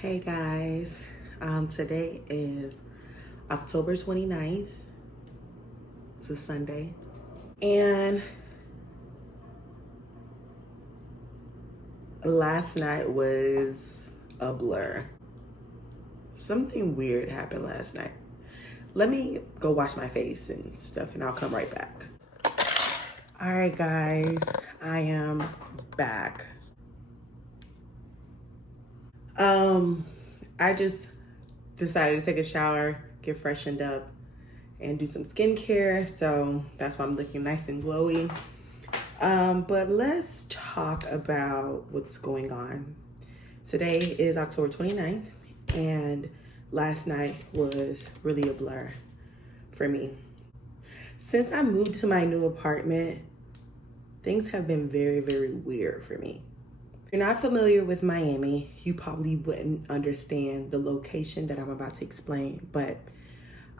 Hey guys, today is October 29th. It's a Sunday. And last night was a blur. Something weird happened last night. Let me go wash my face and stuff and I'll come right back. All right guys, I am back. I just decided to take a shower, get freshened up, and do some skincare. So that's why I'm looking nice and glowy. But let's talk about what's going on. Today is October 29th, and last night was really a blur for me. Since I moved to my new apartment, things have been very, very weird for me. If you're not familiar with Miami, you probably wouldn't understand the location that I'm about to explain, but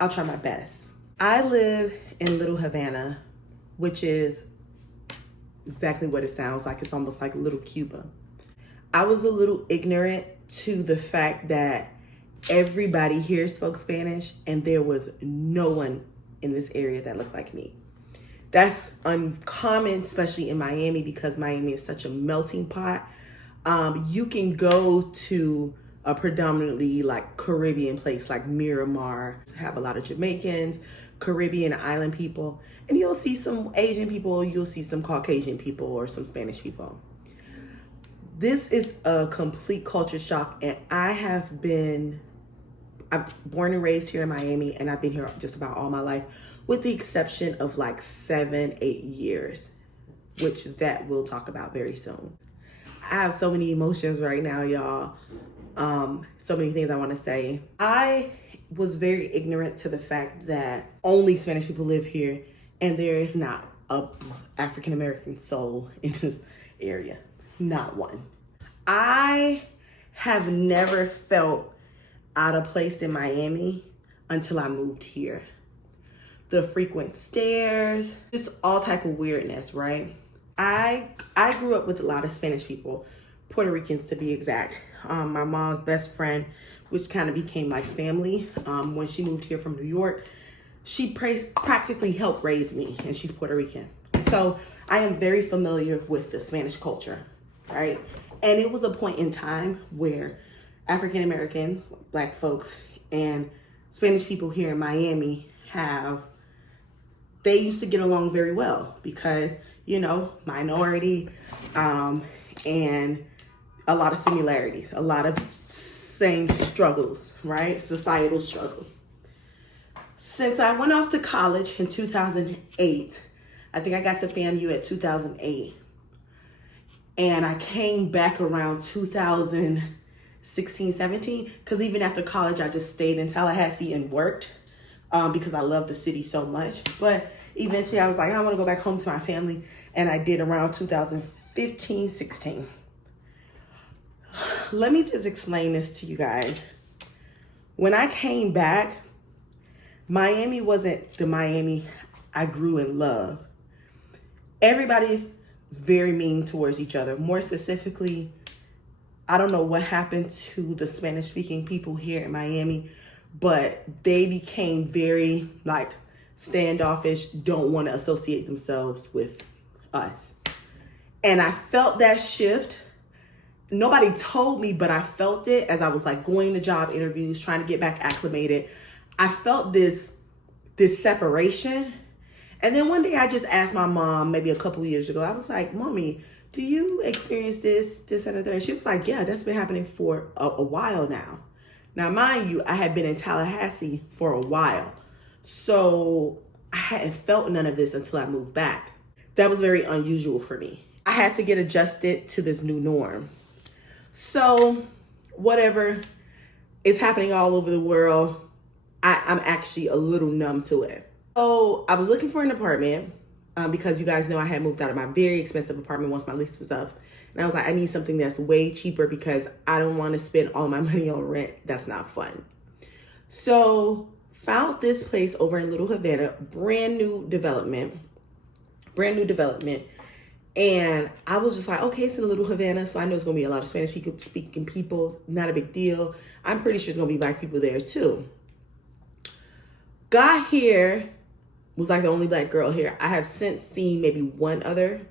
I'll try my best. I live in Little Havana, which is exactly what it sounds like. It's almost like Little Cuba. I was a little ignorant to the fact that everybody here spoke Spanish and there was no one in this area that looked like me. That's uncommon, especially in Miami, because Miami is such a melting pot. You can go to a predominantly like Caribbean place like Miramar, have a lot of Jamaicans, Caribbean island people, and you'll see some Asian people, you'll see some Caucasian people or some Spanish people. This is a complete culture shock, and I'm born and raised here in Miami, and I've been here just about all my life, with the exception of like 7-8 years, which that we'll talk about very soon. I have so many emotions right now, y'all. So many things I want to say. I was very ignorant to the fact that only Spanish people live here, and there is not a African American soul in this area. Not one. I have never felt out of place in Miami until I moved here. The frequent stares, just all type of weirdness, right? I grew up with a lot of Spanish people, Puerto Ricans to be exact. My mom's best friend, which kind of became like family, when she moved here from New York, she practically helped raise me, and she's Puerto Rican. So I am very familiar with the Spanish culture, right? And it was a point in time where African Americans, Black folks, and Spanish people here in Miami they used to get along very well because, minority, and a lot of similarities, a lot of same struggles, right? Societal struggles. Since I went off to college in 2008, I think I got to FAMU at 2008, and I came back around 2016, 17, because even after college, I just stayed in Tallahassee and worked because I love the city so much. But eventually I was like, I want to go back home to my family, and I did around 2015, 16. Let me just explain this to you guys. When I came back, Miami wasn't the Miami I grew and loved. Everybody was very mean towards each other. More specifically, I don't know what happened to the Spanish-speaking people here in Miami, but they became very like standoffish, don't want to associate themselves with us. And I felt that shift. Nobody told me, but I felt it as I was like going to job interviews, trying to get back acclimated. I felt this separation. And then one day I just asked my mom, maybe a couple years ago, I was like, Mommy, do you experience this and the third? And she was like, yeah, that's been happening for a while now. Now, mind you, I had been in Tallahassee for a while. So I hadn't felt none of this until I moved back. That was very unusual for me. I had to get adjusted to this new norm. So whatever is happening all over the world, I'm actually a little numb to it. So I was looking for an apartment because you guys know I had moved out of my very expensive apartment once my lease was up. And I was like, I need something that's way cheaper because I don't want to spend all my money on rent. That's not fun. So found this place over in Little Havana, brand new development. And I was just like, okay, it's in Little Havana, so I know it's going to be a lot of Spanish speaking people. Not a big deal. I'm pretty sure it's going to be black people there too. Got here, was like the only black girl here. I have since seen maybe one other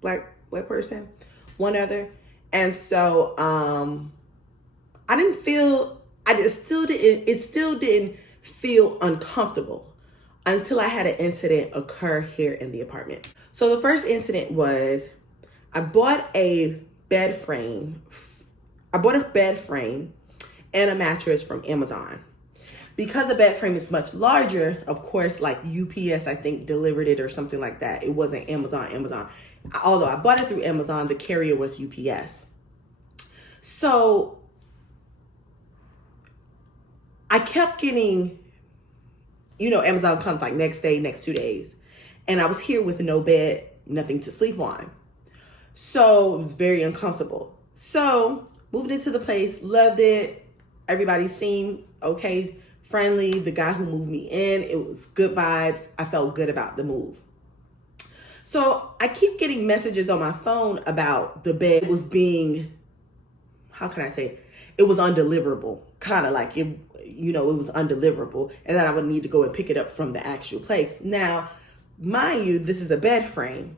black person, one other. And so it still didn't feel uncomfortable until I had an incident occur here in the apartment. So the first incident was I bought a bed frame and a mattress from Amazon. Because the bed frame is much larger, of course, like UPS, I think, delivered it or something like that. It wasn't Amazon. Although I bought it through Amazon, the carrier was UPS. So I kept getting, Amazon comes like next day, next 2 days. And I was here with no bed, nothing to sleep on. So it was very uncomfortable. So moved into the place, loved it. Everybody seemed okay, friendly. The guy who moved me in, it was good vibes. I felt good about the move. So I keep getting messages on my phone about the bed was being, how can I say, it was undeliverable. Kind of like it was undeliverable, and that I would need to go and pick it up from the actual place. Now, mind you, this is a bed frame.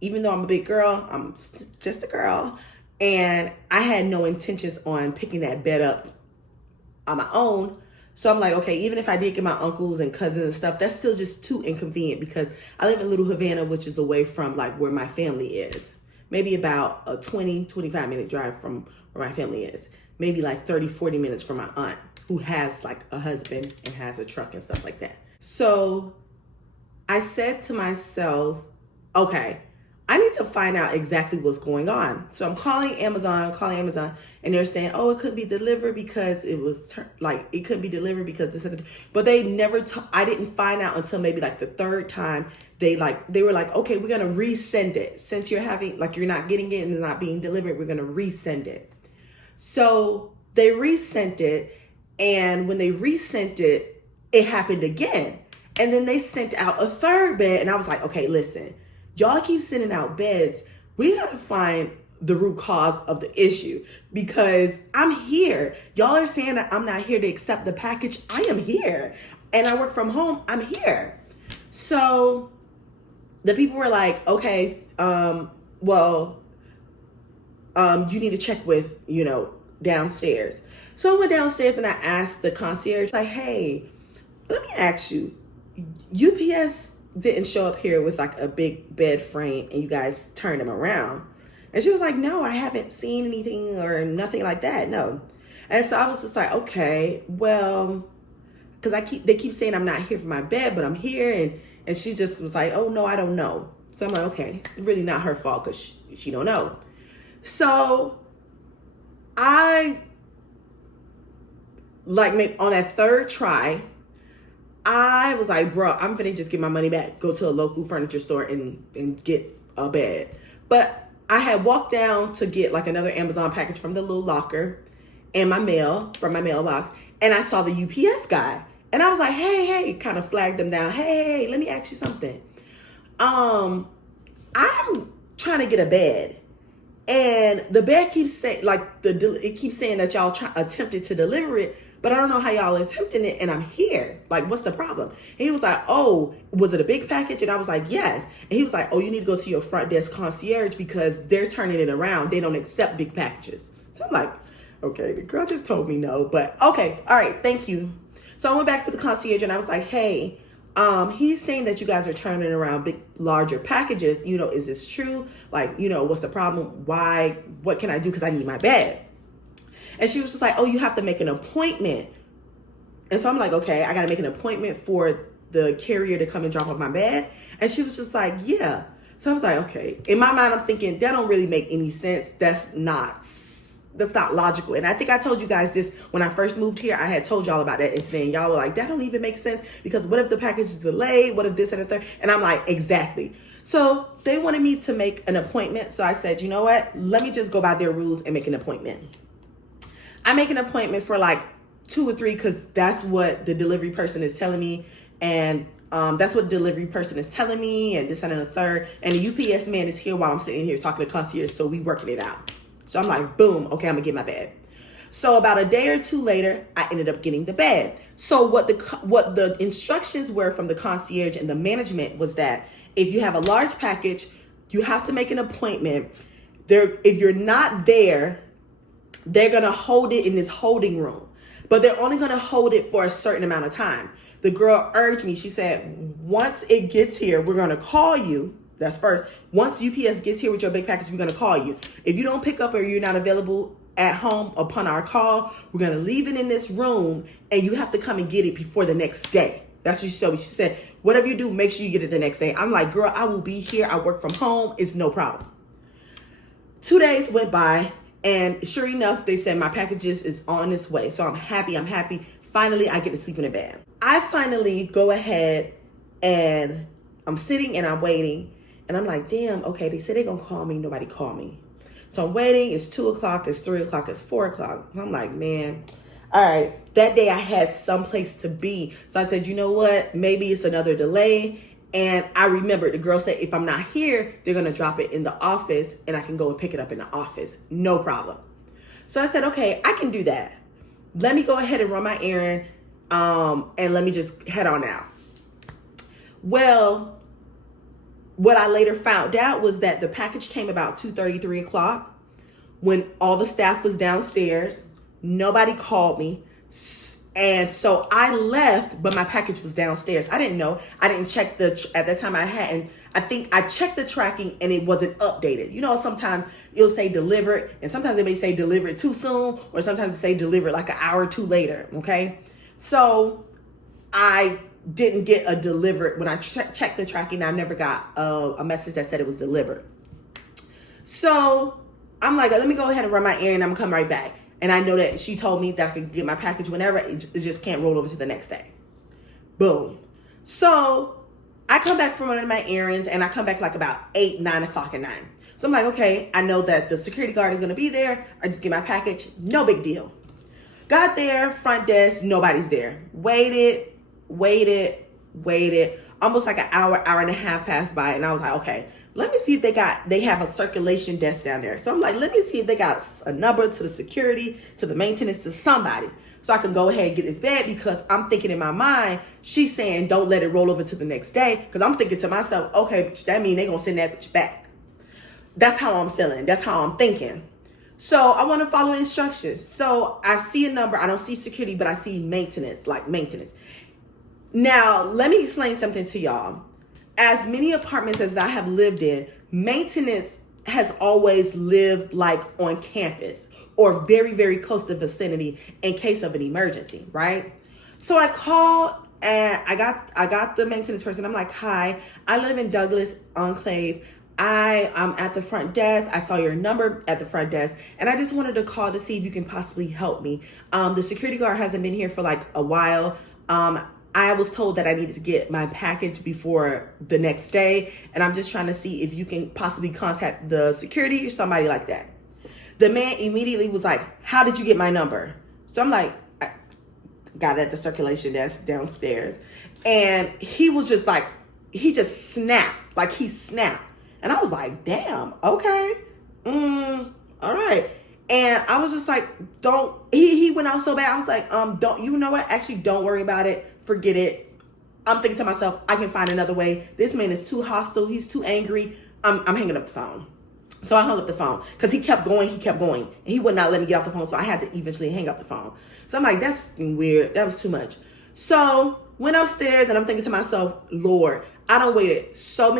Even though I'm a big girl, I'm just a girl, and I had no intentions on picking that bed up on my own. So I'm like, okay, even if I did get my uncles and cousins and stuff, that's still just too inconvenient because I live in Little Havana, which is away from like where my family is. Maybe about a 20-25 minute drive from where my family is. Maybe like 30-40 minutes from my aunt who has like a husband and has a truck and stuff like that. So I said to myself, okay, I need to find out exactly what's going on. So I'm calling Amazon, and they're saying, oh, it couldn't be delivered because it couldn't be delivered because this and that. But they never, I didn't find out until maybe like the third time. They were like, okay, we're going to resend it. Since you're not getting it and it's not being delivered, we're going to resend it. So they resent it. And when they resent it, it happened again. And then they sent out a third bed. And I was like, okay, listen, y'all keep sending out beds. We got to find the root cause of the issue because I'm here. Y'all are saying that I'm not here to accept the package. I am here. And I work from home. I'm here. So the people were like, okay, you need to check with, downstairs. So I went downstairs and I asked the concierge, like, hey, let me ask you, UPS didn't show up here with like a big bed frame and you guys turned them around. And she was like, no, I haven't seen anything or nothing like that. No. And so I was just like, okay, well, because they keep saying I'm not here for my bed, but I'm here. And she just was like, oh no, I don't know. So I'm like, okay, it's really not her fault because she don't know. So I on that third try, I was like, bro, I'm finna just get my money back, go to a local furniture store and get a bed. But I had walked down to get like another Amazon package from the little locker and my mail from my mailbox. And I saw the UPS guy and I was like, hey, kind of flagged them down. Hey, let me ask you something. I'm trying to get a bed. And the bed keeps saying, it keeps saying that y'all attempted to deliver it, but I don't know how y'all are attempting it, and I'm here. Like, what's the problem? And he was like, oh, was it a big package? And I was like, yes. And he was like, oh, you need to go to your front desk concierge because they're turning it around. They don't accept big packages. So I'm like, okay, the girl just told me no, but okay, all right, thank you. So I went back to the concierge and I was like, hey, he's saying that you guys are turning around big, larger packages. Is this true? Like, what's the problem? Why? What can I do? Because I need my bed. And she was just like, oh, you have to make an appointment. And so I'm like, okay, I got to make an appointment for the carrier to come and drop off my bed. And she was just like, yeah. So I was like, okay. In my mind, I'm thinking that don't really make any sense. That's not logical. And I think I told you guys this when I first moved here. I had told y'all about that incident. And y'all were like, that don't even make sense because what if the package is delayed? What if this and the third? And I'm like, exactly. So they wanted me to make an appointment. So I said, you know what? Let me just go by their rules and make an appointment. I make an appointment for like 2 or 3 because that's what the delivery person is telling me. And That's what the delivery person is telling me, and this and the third. And the UPS man is here while I'm sitting here talking to concierge, so we working it out. So I'm like, boom, okay, I'm gonna get my bed. So about a day or two later, I ended up getting the bed. So what the instructions were from the concierge and the management was that if you have a large package, you have to make an appointment. If you're not there, they're gonna hold it in this holding room, but they're only gonna hold it for a certain amount of time. The girl urged me. She said, once it gets here, we're gonna call you. That's first. Once UPS gets here with your big package, we're gonna call you. If you don't pick up or you're not available at home upon our call, we're gonna leave it in this room and you have to come and get it before the next day. That's what she told me. She said, whatever you do, make sure you get it the next day. I'm like, girl, I will be here. I work from home. It's no problem. 2 days went by, and sure enough, they said my packages is on its way. So I'm happy. Finally, I get to sleep in a bed. I finally go ahead and I'm sitting and I'm waiting. And I'm like, damn, okay, they said they're gonna call me. Nobody called me. So I'm waiting. It's 2 o'clock, it's 3 o'clock, it's 4 o'clock. And I'm like, man, all right. That day I had someplace to be. So I said, you know what? Maybe it's another delay. And I remembered the girl said, if I'm not here, they're going to drop it in the office and I can go and pick it up in the office. No problem. So I said, okay, I can do that. Let me go ahead and run my errand. And let me just head on out. Well, what I later found out was that the package came about 2:30, 3 o'clock when all the staff was downstairs. Nobody called me. And so I left, but my package was downstairs. I didn't know. I didn't check at that time I hadn't. I think I checked the tracking and it wasn't updated. You know, sometimes it'll say delivered and sometimes it may say delivered too soon or sometimes it say delivered like an hour or two later. Okay. So I didn't get a delivered. When I checked the tracking, I never got a message that said it was delivered. So I'm like, let me go ahead and run my errand. I'm gonna come right back. And I know that she told me that I could get my package whenever. It just can't roll over to the next day. Boom. So I come back from one of my errands and I come back like about 8, 9 o'clock at night. So I'm like, okay, I know that the security guard is going to be there. I just get my package. No big deal. Got there, front desk, nobody's there. Waited. Almost like an hour and a half passed by. And I was like, okay, let me see if they have a circulation desk down there. So I'm like, let me see if they got a number to the security, to the maintenance, to somebody. So I can go ahead and get this bed because I'm thinking in my mind, she's saying don't let it roll over to the next day. Because I'm thinking to myself, okay, that means they're going to send that bitch back. That's how I'm feeling. That's how I'm thinking. So I want to follow instructions. So I see a number. I don't see security, but I see maintenance, like maintenance. Now, let me explain something to y'all. As many apartments as I have lived in, maintenance has always lived like on campus or very, very close to the vicinity in case of an emergency, right? So I called and I got the maintenance person. I'm like, hi, I live in Douglas Enclave. I'm at the front desk. I saw your number at the front desk and I just wanted to call to see if you can possibly help me. The security guard hasn't been here for like a while. I was told that I needed to get my package before the next day. And I'm just trying to see if you can possibly contact the security or somebody like that. The man immediately was like, how did you get my number? So I'm like, I got it at the circulation desk downstairs. And he was just like, he just snapped, like he snapped. And I was like, damn, okay. All right. And I was just like, he went out so bad. I was like, you know what? Actually, don't worry about it. Forget it. I'm thinking to myself, I can find another way. This man is too hostile. He's too angry. I'm hanging up the phone. So I hung up the phone because he kept going. And he would not let me get off the phone. So I had to eventually hang up the phone. So I'm like, that's weird. That was too much. So went upstairs and I'm thinking to myself, Lord, I done waited so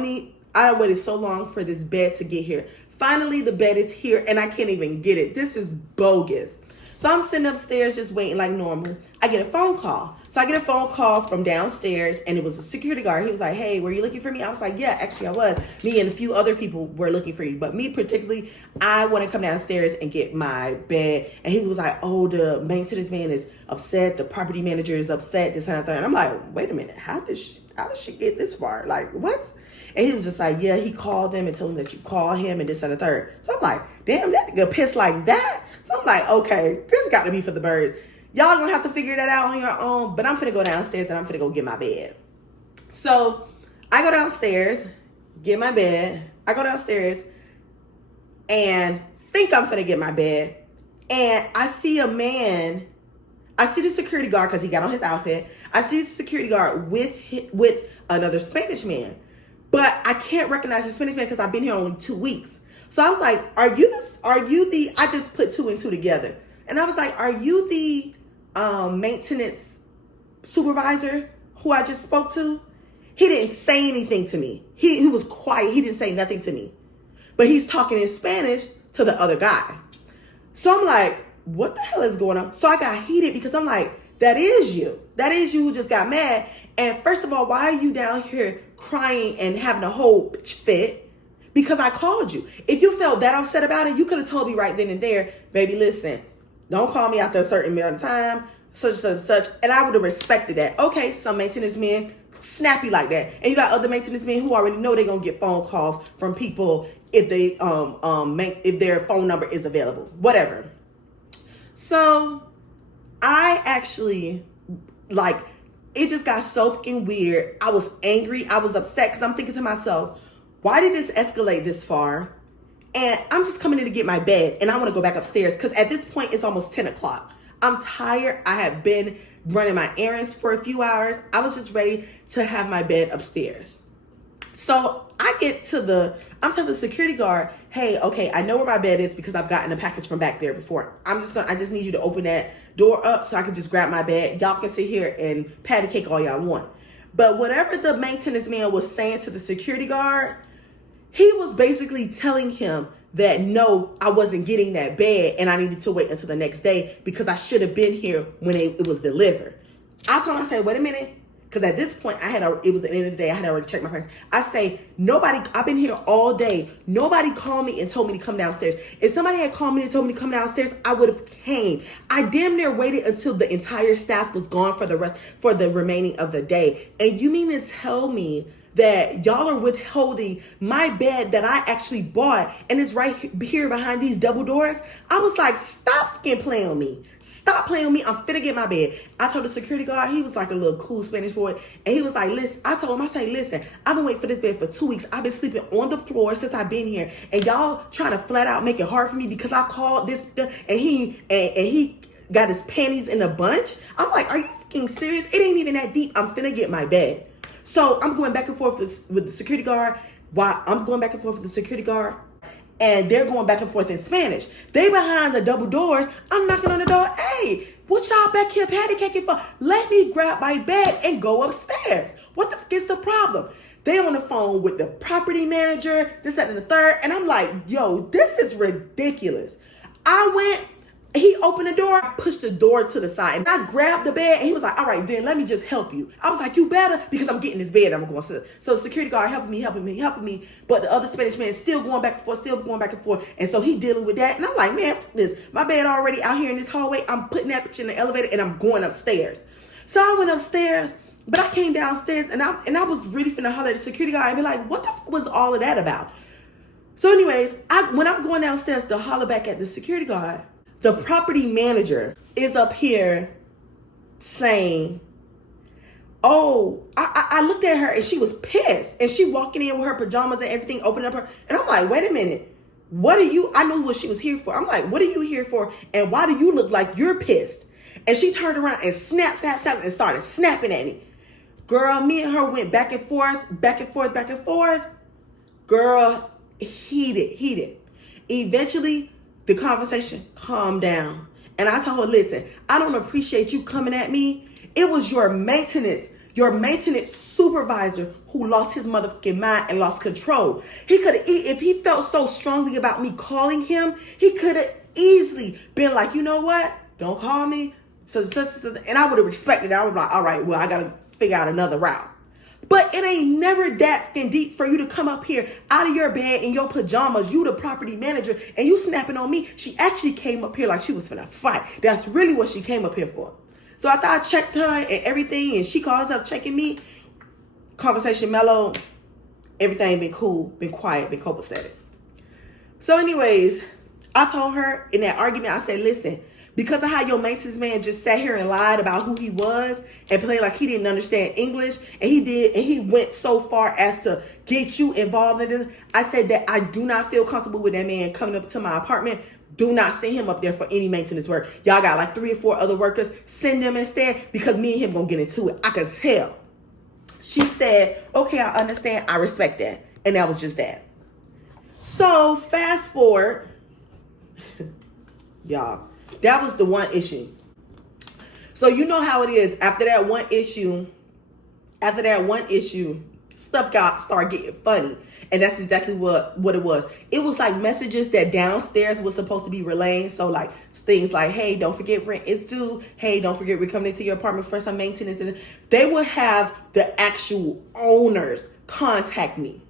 long for this bed to get here. Finally, the bed is here and I can't even get it. This is bogus. So I'm sitting upstairs just waiting like normal. I get a phone call. So I get a phone call from downstairs and it was a security guard. He was like, hey, were you looking for me? I was like, yeah, actually I was. Me and a few other people were looking for you. But me particularly, I want to come downstairs and get my bed. And he was like, oh, the maintenance man is upset. The property manager is upset. This and that. And I'm like, wait a minute. How did she get this far? Like, what? And he was just like, yeah, he called them and told them that you called him and this and the third. So I'm like, damn, that nigga pissed like that. So I'm like, okay, this got to be for the birds. Y'all gonna have to figure that out on your own. But I'm finna go downstairs and I'm finna go get my bed. So I go downstairs, get my bed. I go downstairs and think I'm finna get my bed. And I see a man. I see the security guard because he got on his outfit. I see the security guard with another Spanish man. But I can't recognize the Spanish man because I've been here only 2 weeks. So I was like, are you the, I just put 2 and 2 together. And I was like, are you the maintenance supervisor who I just spoke to? He didn't say anything to me. He was quiet. He didn't say nothing to me. But he's talking in Spanish to the other guy. So I'm like, what the hell is going on? So I got heated because I'm like, that is you. That is you who just got mad. And first of all, why are you down here crying and having a whole fit? Because I called you. If you felt that upset about it, you could have told me right then and there, baby, listen, don't call me after a certain amount of time, such and such. And I would have respected that. Okay, some maintenance men snappy like that. And you got other maintenance men who already know they're going to get phone calls from people if they if their phone number is available, whatever. So I actually, like, it just got so fucking weird. I was angry. I was upset because I'm thinking to myself, why did this escalate this far? And I'm just coming in to get my bed and I want to go back upstairs because at this point it's almost 10 o'clock. I'm tired. I have been running my errands for a few hours. I was just ready to have my bed upstairs. So I get to I'm telling the security guard, hey, okay, I know where my bed is because I've gotten a package from back there before. I just need you to open that door up so I can just grab my bed. Y'all can sit here and patty cake all y'all want. But whatever the maintenance man was saying to the security guard, he was basically telling him that no, I wasn't getting that bed and I needed to wait until the next day because I should have been here when it was delivered. I told him, I said, wait a minute. Because at this point, it was the end of the day. I had already checked my price. I say, I've been here all day. Nobody called me and told me to come downstairs. If somebody had called me and told me to come downstairs, I would have came. I damn near waited until the entire staff was gone for the remaining of the day. And you mean to tell me that y'all are withholding my bed that I actually bought and it's right here behind these double doors? I was like, stop fucking playing with me. Stop playing with me. I'm finna get my bed. I told the security guard, he was like a little cool Spanish boy. And he was like, listen, I told him, I say, listen, I've been waiting for this bed for 2 weeks. I've been sleeping on the floor since I've been here. And y'all trying to flat out make it hard for me because I called this and he got his panties in a bunch. I'm like, are you fucking serious? It ain't even that deep. I'm finna get my bed. So I'm going back and forth with the security guard while I'm going back and forth with the security guard and they're going back and forth in Spanish. They behind the double doors. I'm knocking on the door. Hey, what y'all back here patty caking for? Let me grab my bed and go upstairs. What the fuck is the problem? They on the phone with the property manager, this, that, and the third. And I'm like, yo, this is ridiculous. He opened the door, I pushed the door to the side, and I grabbed the bed, and he was like, all right, then let me just help you. I was like, you better, because I'm getting this bed, I'm going to sit. So the security guard helping me, but the other Spanish man still going back and forth, and so he dealing with that, and I'm like, man, fuck this. My bed already out here in this hallway, I'm putting that bitch in the elevator, and I'm going upstairs. So I went upstairs, but I came downstairs, and I was really finna holler at the security guard and be like, what the fuck was all of that about? So anyways, when I'm going downstairs to holler back at the security guard, the property manager is up here saying, oh, I looked at her and she was pissed. And she walking in with her pajamas and everything, opening up her. And I'm like, wait a minute. I knew what she was here for. I'm like, what are you here for? And why do you look like you're pissed? And she turned around and snapped and started snapping at me. Girl, me and her went back and forth. Girl, heated. Eventually, the conversation calmed down. And I told her, listen, I don't appreciate you coming at me. It was your maintenance supervisor who lost his motherfucking mind and lost control. If he felt so strongly about me calling him, he could have easily been like, you know what? Don't call me. And I would have respected it. I would be like, all right, well, I got to figure out another route. But it ain't never that fucking deep for you to come up here out of your bed in your pajamas, you the property manager, and you snapping on me. She actually came up here like she was finna fight. That's really what she came up here for. So after I checked her and everything, and she calls up checking me, conversation mellow, everything been cool, been quiet, been copacetic. So anyways, I told her in that argument, I said, listen, because of how your maintenance man just sat here and lied about who he was and played like he didn't understand English, and he went so far as to get you involved in this. I said that I do not feel comfortable with that man coming up to my apartment. Do not send him up there for any maintenance work. Y'all got like 3 or 4 other workers. Send them instead, because me and him gonna get into it. I could tell. She said, okay, I understand. I respect that. And that was just that. So fast forward, y'all, that was the one issue. So you know how it is. After that one issue, stuff started getting funny. And that's exactly what it was. It was like messages that downstairs was supposed to be relaying. So like things like, hey, don't forget rent is due. Hey, don't forget we're coming into your apartment for some maintenance. And they would have the actual owners contact me,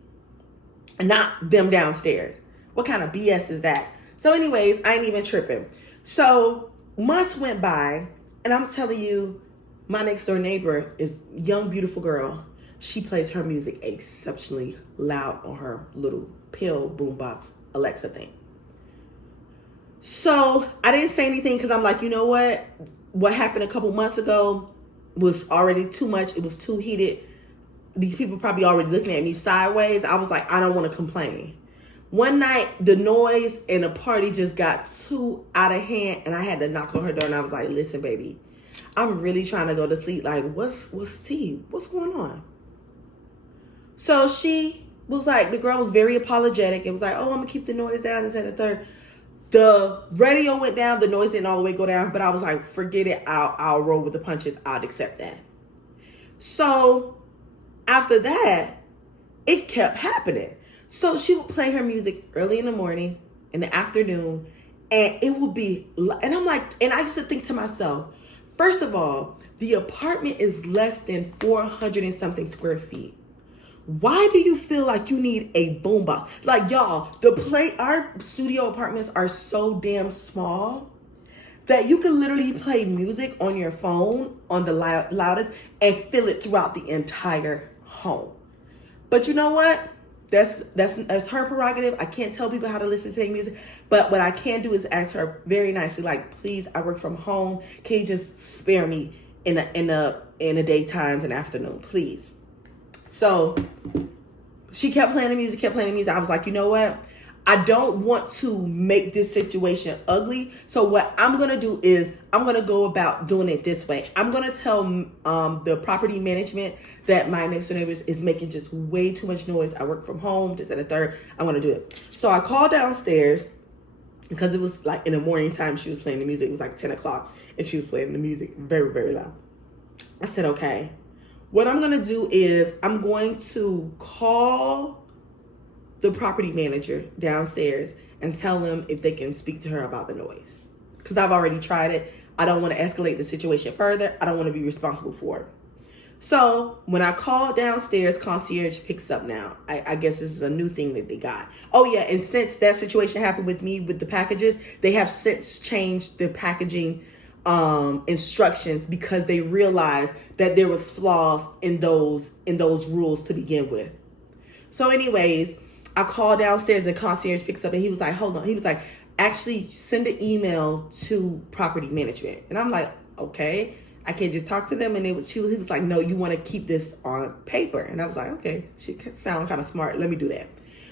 not them downstairs. What kind of BS is that? So anyways, I ain't even tripping. So months went by, and I'm telling you, my next door neighbor is a young, beautiful girl. She plays her music exceptionally loud on her little pill boombox Alexa thing. So I didn't say anything because I'm like, you know what? What happened a couple months ago was already too much. It was too heated. These people probably already looking at me sideways. I was like, I don't want to complain. One night, the noise and the party just got too out of hand, and I had to knock on her door, and I was like, listen, baby, I'm really trying to go to sleep. Like, what's tea? What's going on? So she was like, the girl was very apologetic. It was like, oh, I'm going to keep the noise down. This and the third. The radio went down. The noise didn't all the way go down. But I was like, forget it. I'll roll with the punches. I'll accept that. So after that, it kept happening. So she would play her music early in the morning, in the afternoon, and it would be, and I'm like, and I used to think to myself, first of all, the apartment is less than 400 and something square feet. Why do you feel like you need a boombox? Like, y'all, our studio apartments are so damn small that you can literally play music on your phone on the loudest and feel it throughout the entire home. But you know what? That's her prerogative. I can't tell people how to listen to their music, but what I can do is ask her very nicely, like, please, I work from home. Can you just spare me in the daytimes and afternoon, please? So she kept playing the music. I was like, you know what? I don't want to make this situation ugly. So what I'm going to do is I'm going to go about doing it this way. I'm going to tell the property management that my next door neighbor is making just way too much noise. I work from home, this and the third. I want to do it. So I called downstairs because it was like in the morning time she was playing the music. It was like 10 o'clock and she was playing the music very, very loud. I said, okay, what I'm going to do is I'm going to call the property manager downstairs and tell them if they can speak to her about the noise. Because I've already tried it. I don't want to escalate the situation further. I don't want to be responsible for it. So when I call downstairs, concierge picks up now. I guess this is a new thing that they got. Oh yeah, and since that situation happened with me with the packages, they have since changed the packaging instructions because they realized that there was flaws in those rules to begin with. So anyways, I called downstairs and concierge picks up and he was like, hold on. He was like, actually send an email to property management. And I'm like, okay, I can't just talk to them. And he was like, no, you want to keep this on paper. And I was like, okay, she sound kind of smart. Let me do that.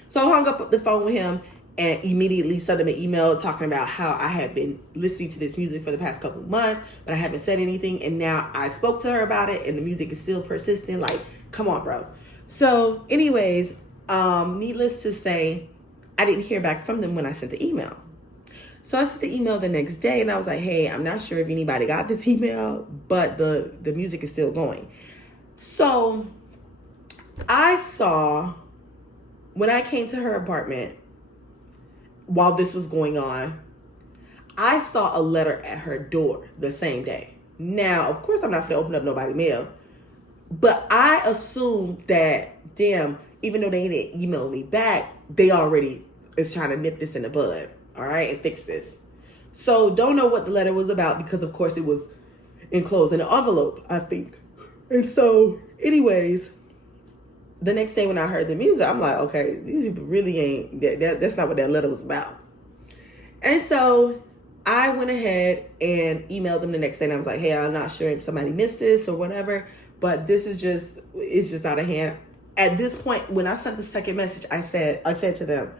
So I hung up the phone with him and immediately sent him an email talking about how I had been listening to this music for the past couple of months, but I haven't said anything. And now I spoke to her about it and the music is still persistent. Like, come on, bro. So anyways, needless to say, I didn't hear back from them when I sent the email. So I sent the email the next day and I was like, hey, I'm not sure if anybody got this email, but the music is still going. So I saw, when I came to her apartment while this was going on, I saw a letter at her door the same day. Now, of course, I'm not going to open up nobody's mail, but I assumed that, damn, even though they didn't email me back, they already is trying to nip this in the bud. All right, and fix this. So don't know what the letter was about because, of course, it was enclosed in an envelope, I think. And so, anyways, the next day when I heard the music, I'm like, okay, these people really ain't, that's not what that letter was about. And so I went ahead and emailed them the next day, and I was like, hey, I'm not sure if somebody missed this or whatever, but it's just out of hand. At this point, when I sent the second message, I said to them,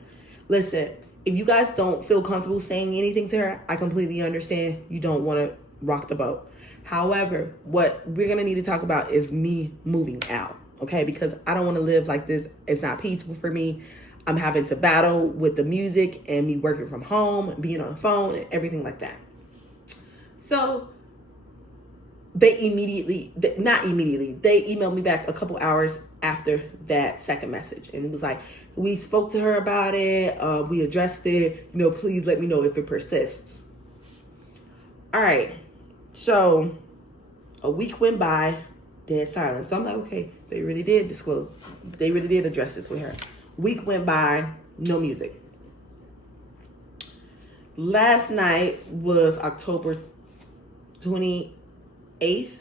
listen, if you guys don't feel comfortable saying anything to her, I completely understand. You don't want to rock the boat. However, what we're going to need to talk about is me moving out, okay? Because I don't want to live like this. It's not peaceful for me. I'm having to battle with the music and me working from home, being on the phone, and everything like that. So they emailed me back a couple hours after that second message. And it was like, we spoke to her about it. We addressed it. Please let me know if it persists. All right. So a week went by, dead silence. So I'm like, okay, they really did disclose. They really did address this with her. Week went by, no music. Last night was October 28th,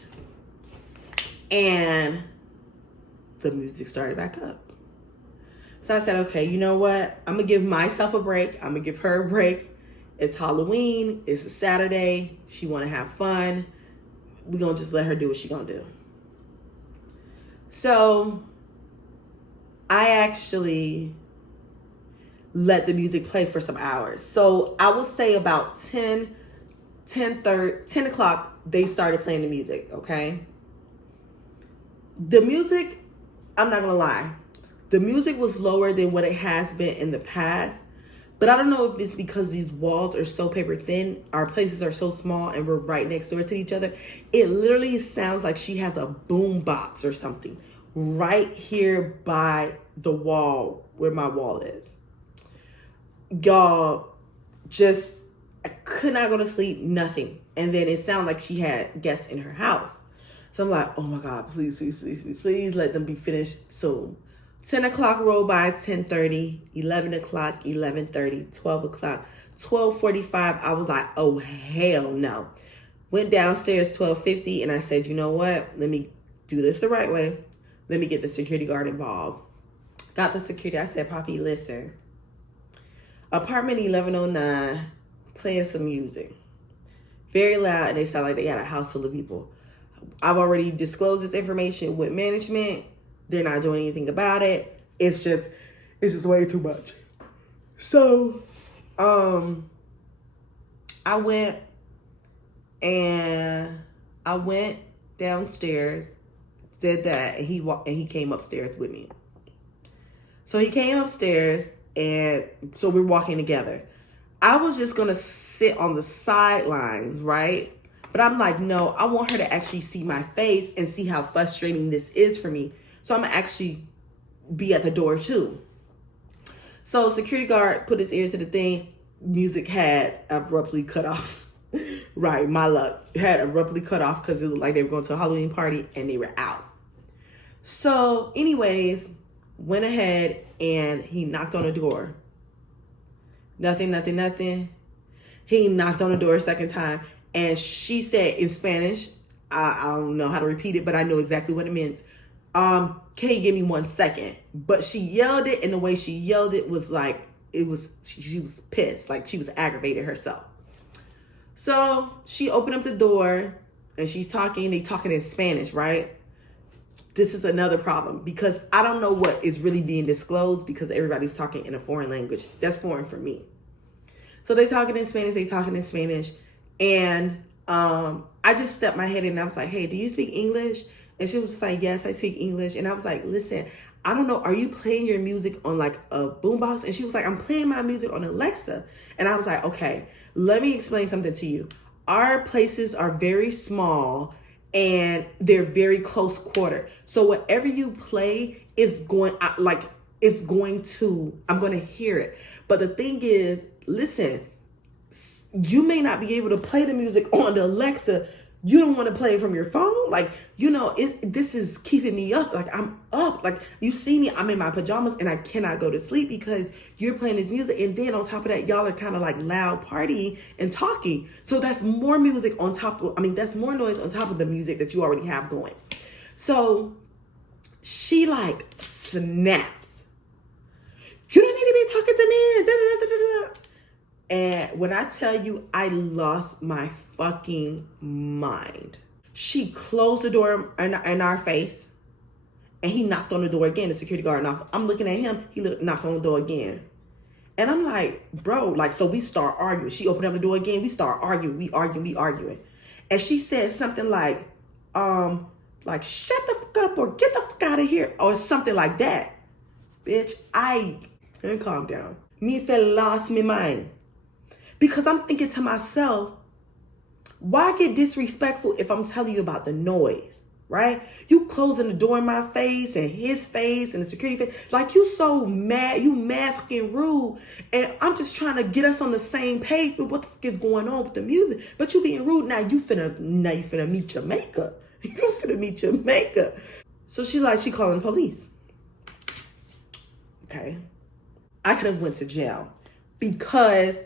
and the music started back up. So I said, okay, you know what? I'm going to give myself a break. I'm going to give her a break. It's Halloween. It's a Saturday. She want to have fun. We're going to just let her do what she going to do. So I actually let the music play for some hours. So I will say about 10 o'clock, they started playing the music, okay? The music, I'm not going to lie. The music was lower than what it has been in the past. But I don't know if it's because these walls are so paper thin, our places are so small, and we're right next door to each other. It literally sounds like she has a boom box or something right here by the wall where my wall is. Y'all, I could not go to sleep, nothing. And then it sounded like she had guests in her house. So I'm like, oh my God, please, please, please, please, please let them be finished soon. 10 o'clock rolled by, 10:30, 11 o'clock, 11:30, 12 o'clock, 12:45. I was like, oh, hell no. Went downstairs 12:50, and I said, you know what? Let me do this the right way. Let me get the security guard involved. Got the security. I said, Poppy, listen. Apartment 1109, playing some music. Very loud, and they sound like they got a house full of people. I've already disclosed this information with management. They're not doing anything about it. It's just way too much. So, I went downstairs, did that, and he came upstairs with me. So he came upstairs, and so we're walking together. I was just gonna sit on the sidelines, right? But I'm like, no, I want her to actually see my face and see how frustrating this is for me. So I'm gonna actually be at the door too. So security guard put his ear to the thing. Music had abruptly cut off. Right, my luck. It had abruptly cut off because it looked like they were going to a Halloween party and they were out. So anyways, went ahead and he knocked on the door. Nothing. He knocked on the door a second time, and she said in Spanish, I don't know how to repeat it, but I know exactly what it means. Can you give me 1 second? But she yelled it, and the way she yelled it was like, she was pissed, like she was aggravated herself. So she opened up the door and she's talking, they talking in Spanish, right? This is another problem because I don't know what is really being disclosed because everybody's talking in a foreign language. That's foreign for me. So they talking in Spanish, and I just stepped my head in and I was like, hey, do you speak English? And she was just like, yes, I speak English. And I was like, listen, I don't know, are you playing your music on like a boombox? And she was like, I'm playing my music on Alexa. And I was like, okay, let me explain something to you. Our places are very small and they're very close quarter. So whatever you play is I'm going to hear it. But the thing is, listen, you may not be able to play the music on the Alexa. You don't want to play it from your phone. Like, this is keeping me up. Like, I'm up. Like, you see me, I'm in my pajamas and I cannot go to sleep because you're playing this music. And then on top of that, y'all are kind of like loud partying and talking. So that's more music on top of, that's more noise on top of the music that you already have going. So she like snaps. You don't need to be talking to me. Da, da, da, da, da. And When I tell you, I lost my fucking mind. She closed the door in our face, and he knocked on the door again. The security guard knocked. I'm looking at him. He knocked on the door again. And I'm like, bro, like, so we start arguing. She opened up the door again. We start arguing. We arguing. And she said something like, shut the fuck up or get the fuck out of here or something like that. Bitch, let me calm down. Me feel lost my mind. Because I'm thinking to myself, why get disrespectful if I'm telling you about the noise, right? You closing the door in my face and his face and the security face. Like, you so mad, you mad fucking rude. And I'm just trying to get us on the same page with what the fuck is going on with the music. But you being rude, now you finna meet your maker. You finna meet your maker. So she calling the police. Okay. I could have went to jail because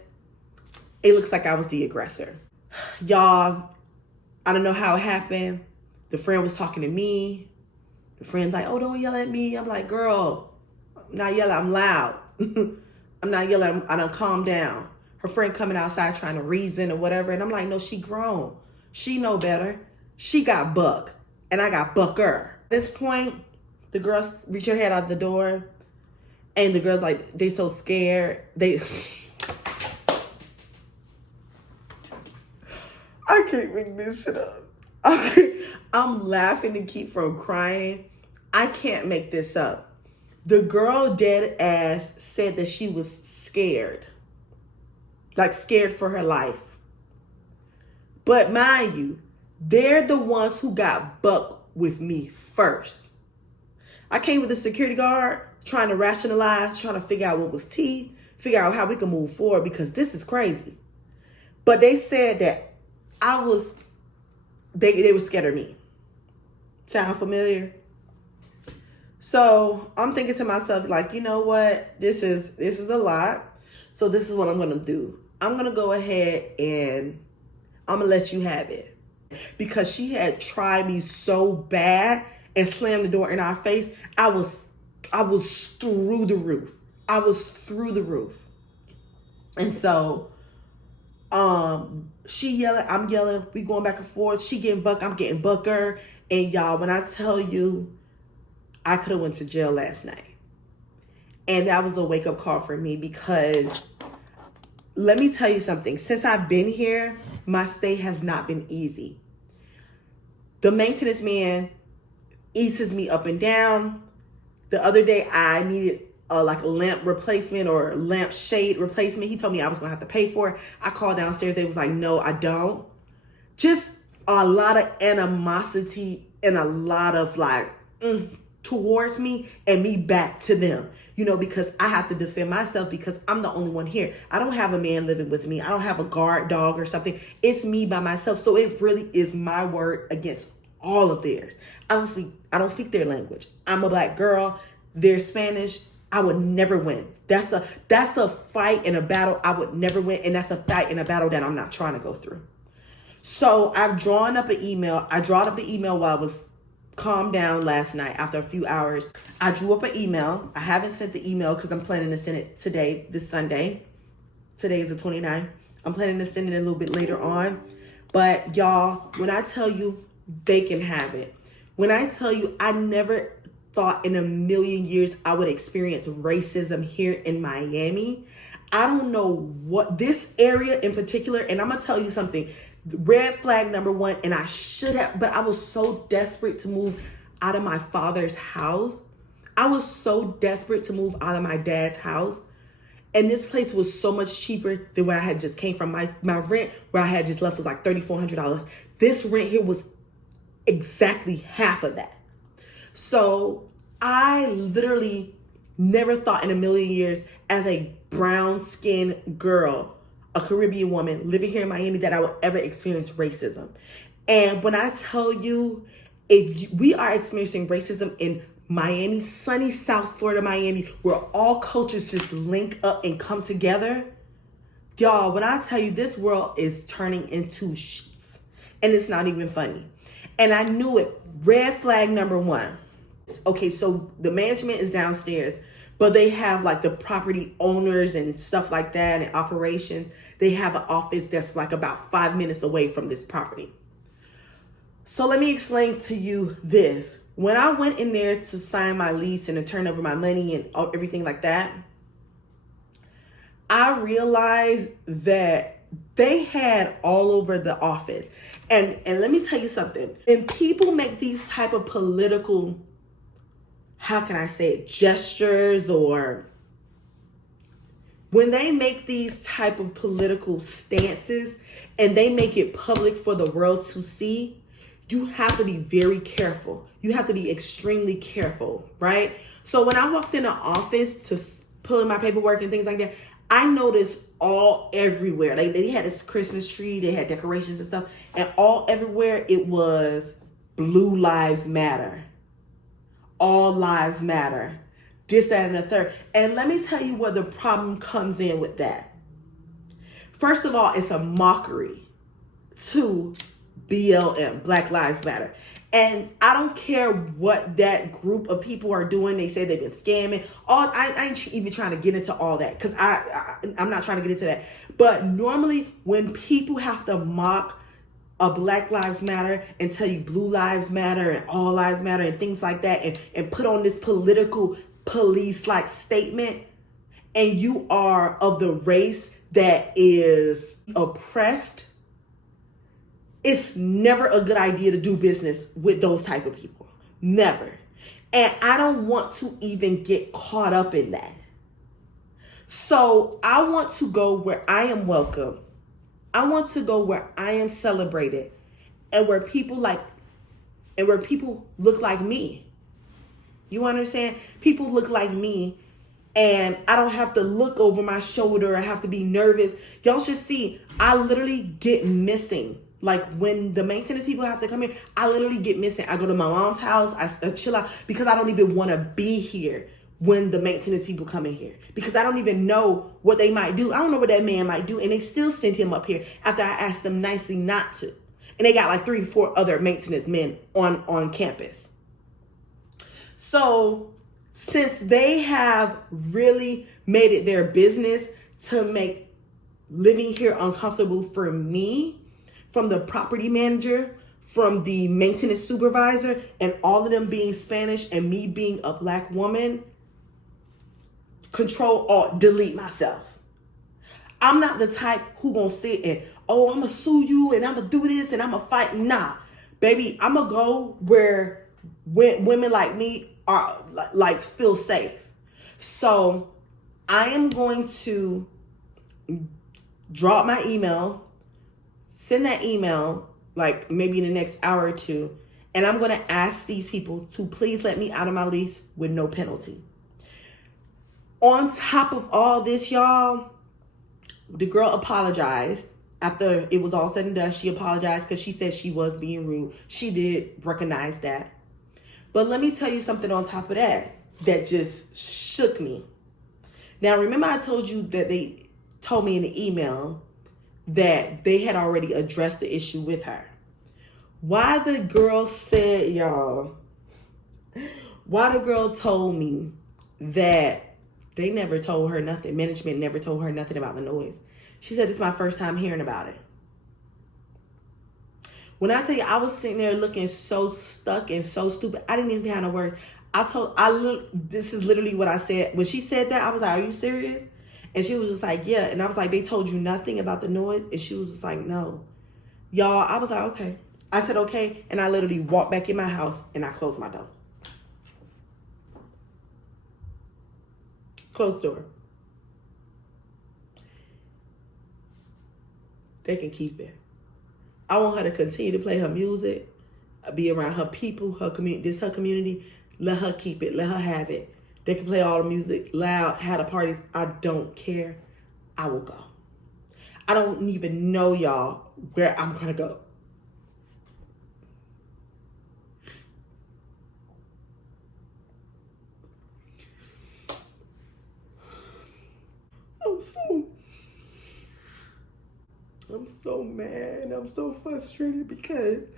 it looks like I was the aggressor. Y'all, I don't know how it happened. The friend was talking to me. The friend's like, oh, don't yell at me. I'm like, girl, I'm not yelling. I'm loud. I'm not yelling. I done calm down. Her friend coming outside trying to reason or whatever. And I'm like, no, she grown. She know better. She got buck and I got bucker. At this point, the girls reach her head out the door. And the girls, like, they so scared. I can't make this shit up. I'm laughing to keep from crying. I can't make this up. The girl dead ass said that she was scared. Like, scared for her life. But mind you, they're the ones who got bucked with me first. I came with a security guard trying to rationalize, trying to figure out what was tea, figure out how we can move forward because this is crazy. But they said that they were scared of me. Sound familiar? So I'm thinking to myself, like, you know what? This is a lot. So this is what I'm going to do. I'm going to go ahead and I'm going to let you have it. Because she had tried me so bad and slammed the door in our face. I was through the roof. I was through the roof. And so she yelling, I'm yelling, we going back and forth. She getting buck, I'm getting bucker. And y'all, when I tell you, I could have went to jail last night. And that was a wake-up call for me because let me tell you something. Since I've been here, my stay has not been easy. The maintenance man eases me up and down. The other day, I needed a lamp replacement or lamp shade replacement. He told me I was going to have to pay for it. I called downstairs. They was like, no, I don't. Just a lot of animosity and a lot of towards me and me back to them. You know, because I have to defend myself because I'm the only one here. I don't have a man living with me. I don't have a guard dog or something. It's me by myself. So it really is my word against all of theirs. I don't speak their language. I'm a black girl. They're Spanish. I would never win. That's a fight in a battle I would never win. And that's a fight in a battle that I'm not trying to go through. So I've drawn up an email. I drawn up the email while I was calmed down last night after a few hours. I drew up an email. I haven't sent the email because I'm planning to send it today, this Sunday. Today is the 29th. I'm planning to send it a little bit later on. But y'all, when I tell you they can have it, when I tell you I never thought in a million years I would experience racism here in Miami. I don't know what this area in particular, and I'm gonna tell you something, red flag number one, and I should have, but I was so desperate to move out of my father's house. I was so desperate to move out of my dad's house. And this place was so much cheaper than where I had just came from. My rent where I had just left was like $3,400. This rent here was exactly half of that. So I literally never thought in a million years as a brown-skinned girl, a Caribbean woman living here in Miami, that I would ever experience racism. And when I tell you, if we are experiencing racism in Miami, sunny South Florida, Miami, where all cultures just link up and come together, y'all, when I tell you this world is turning into sheets, and it's not even funny. And I knew it. Red flag number one. Okay, so the management is downstairs, but they have like the property owners and stuff like that and operations. They have an office that's like about 5 minutes away from this property. So let me explain to you this. When I went in there to sign my lease and to turn over my money and everything like that, I realized that they had all over the office. And let me tell you something. When people make these type of political, how can I say it, gestures, or when they make these type of political stances and they make it public for the world to see, you have to be very careful. You have to be extremely careful, right? So when I walked in the office to pull in my paperwork and things like that, I noticed all everywhere. Like they had this Christmas tree, they had decorations and stuff, and all everywhere it was Blue Lives Matter. All lives matter. This, that, and the third. And let me tell you where the problem comes in with that. First of all, it's a mockery to BLM, Black Lives Matter. And I don't care what that group of people are doing. They say they've been scamming. I ain't even trying to get into all that because I'm not trying to get into that. But normally when people have to mock a Black Lives Matter and tell you Blue Lives Matter and All Lives Matter and things like that and put on this political police-like statement, and you are of the race that is oppressed, it's never a good idea to do business with those type of people. Never. And I don't want to even get caught up in that. So I want to go where I am welcome. I want to go where I am celebrated and where people look like me. You understand? People look like me and I don't have to look over my shoulder. I have to be nervous. Y'all should see, I literally get missing. Like when the maintenance people have to come here, I literally get missing. I go to my mom's house, I chill out because I don't even want to be here when the maintenance people come in here because I don't even know what they might do. I don't know what that man might do. And they still send him up here after I asked them nicely not to. And they got like 3 or 4 other maintenance men on campus. So since they have really made it their business to make living here uncomfortable for me, from the property manager, from the maintenance supervisor, and all of them being Spanish and me being a Black woman, Control Alt Delete myself. I'm not the type who gonna sit and, oh, I'm gonna sue you and I'm gonna do this and I'm gonna fight. Nah, baby, I'm gonna go where women like me are like feel safe. So I am going to drop my email, send that email like maybe in the next hour or two, and I'm going to ask these people to please let me out of my lease with no penalty. On top of all this, y'all, the girl apologized. After it was all said and done, she apologized because she said she was being rude. She did recognize that. But let me tell you something on top of that just shook me. Now, remember I told you that they told me in the email that they had already addressed the issue with her. Why the girl said, y'all, why the girl told me that they never told her nothing, management never told her nothing about the noise. She said, it's my first time hearing about it. When I tell you, I was sitting there looking so stuck and so stupid. I didn't even have no words. This is literally what I said. When she said that, I was like, are you serious? And she was just like, yeah. And I was like, they told you nothing about the noise? And she was just like, no. Y'all, I was like, okay. I said, okay. And I literally walked back in my house and I closed my door. Closed door. They can keep it. I want her to continue to play her music, be around her people, her community. This is her community. Let her keep it. Let her have it. They can play all the music loud, have the parties. I don't care. I will go. I don't even know, y'all, where I'm going to go. I'm so mad. I'm so frustrated because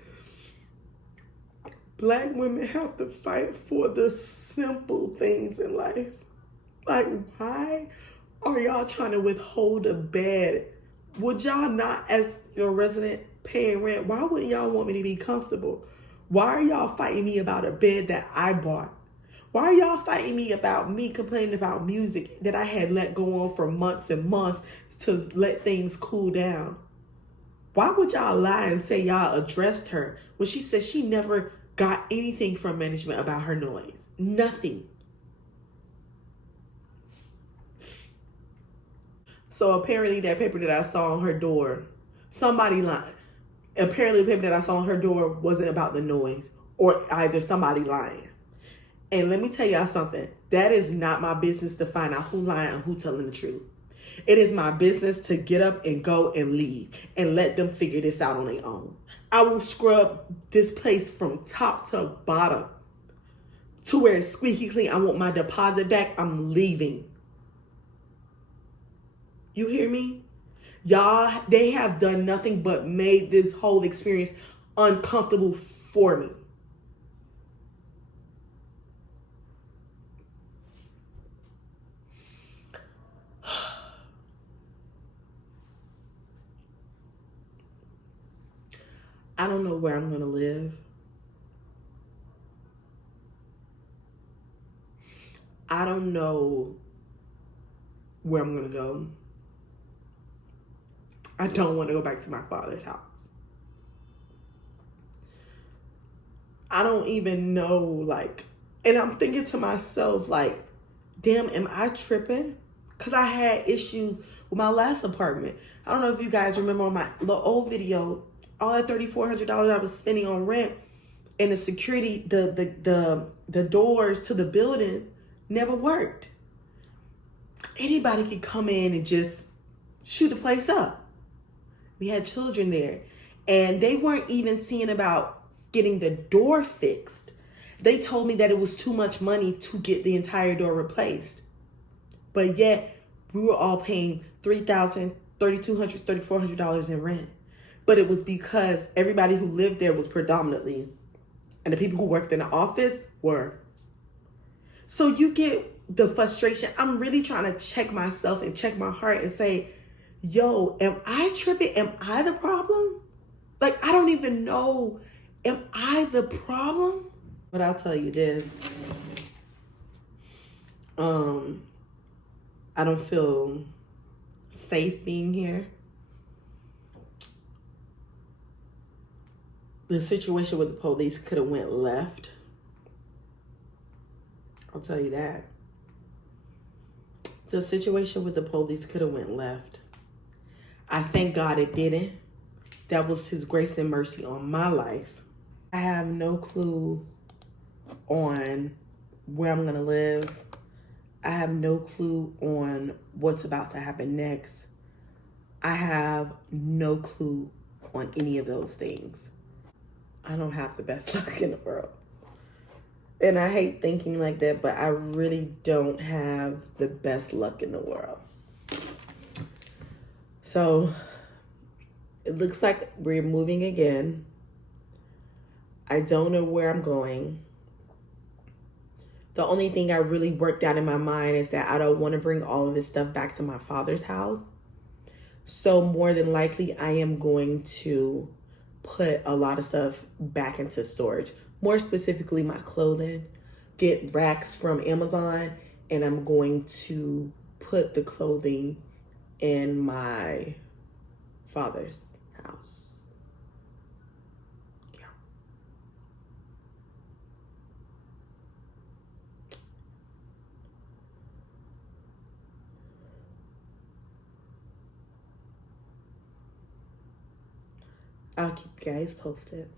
Black women have to fight for the simple things in life. Like, why are y'all trying to withhold a bed Would y'all not, as your resident paying rent, why wouldn't y'all want me to be comfortable? Why are y'all fighting me about a bed that I bought? Why are y'all fighting me about me complaining about music that I had let go on for months and months to let things cool down? Why would y'all lie and say y'all addressed her when she said she never got anything from management about her noise? Nothing. So apparently that paper that I saw on her door, somebody lied. Apparently the paper that I saw on her door wasn't about the noise, or either somebody lying. And let me tell y'all something. That is not my business to find out who lying and who telling the truth. It is my business to get up and go and leave and let them figure this out on their own. I will scrub this place from top to bottom to where it's squeaky clean. I want my deposit back. I'm leaving. You hear me? Y'all, they have done nothing but made this whole experience uncomfortable for me. I don't know where I'm going to live. I don't know where I'm going to go. I don't want to go back to my father's house. I don't even know, like, and I'm thinking to myself, like, damn, am I tripping? Because I had issues with my last apartment. I don't know if you guys remember on my old video, all that $3,400 I was spending on rent, and the security, the doors to the building never worked. Anybody could come in and just shoot the place up. We had children there, and they weren't even seeing about getting the door fixed. They told me that it was too much money to get the entire door replaced. But yet, we were all paying $3,000, $3,200, $3,400 in rent. But it was because everybody who lived there was predominantly, and the people who worked in the office were. So you get the frustration. I'm really trying to check myself and check my heart and say, yo, am I tripping? Am I the problem? Like, I don't even know. Am I the problem? But I'll tell you this. I don't feel safe being here. The situation with the police could have went left. I'll tell you that. The situation with the police could have went left. I thank God it didn't. That was his grace and mercy on my life. I have no clue on where I'm going to live. I have no clue on what's about to happen next. I have no clue on any of those things. I don't have the best luck in the world. And I hate thinking like that, but I really don't have the best luck in the world. So it looks like we're moving again. I don't know where I'm going. The only thing I really worked out in my mind is that I don't want to bring all of this stuff back to my father's house. So more than likely, I am going to put a lot of stuff back into storage. More specifically, my clothing. Get racks from Amazon, and I'm going to put the clothing in my father's house. Yeah. I'll keep you guys posted.